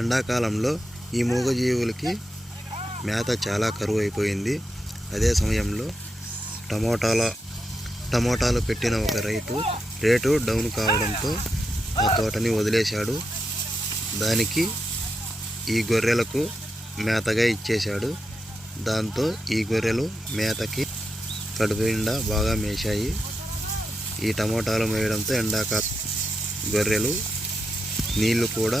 ఎండాకాలంలో ఈ మూగజీవులకి మేత చాలా కరువు అయిపోయింది అదే సమయంలో టమోటాల టమోటాలు పెట్టిన ఒక రైతు రేటు డౌన్ కావడంతో ఆ తోటని వదిలేశాడు దానికి ఈ గొర్రెలకు మేతగా ఇచ్చేశాడు దాంతో ఈ గొర్రెలు మేతకి కడుపు నిండా బాగా మేశాయి ఈ టమోటాలు మేయడంతో ఎండాకాలం గొర్రెలు నీళ్లు కూడా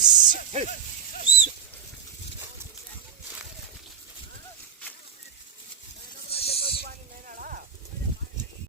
Yes! Hey.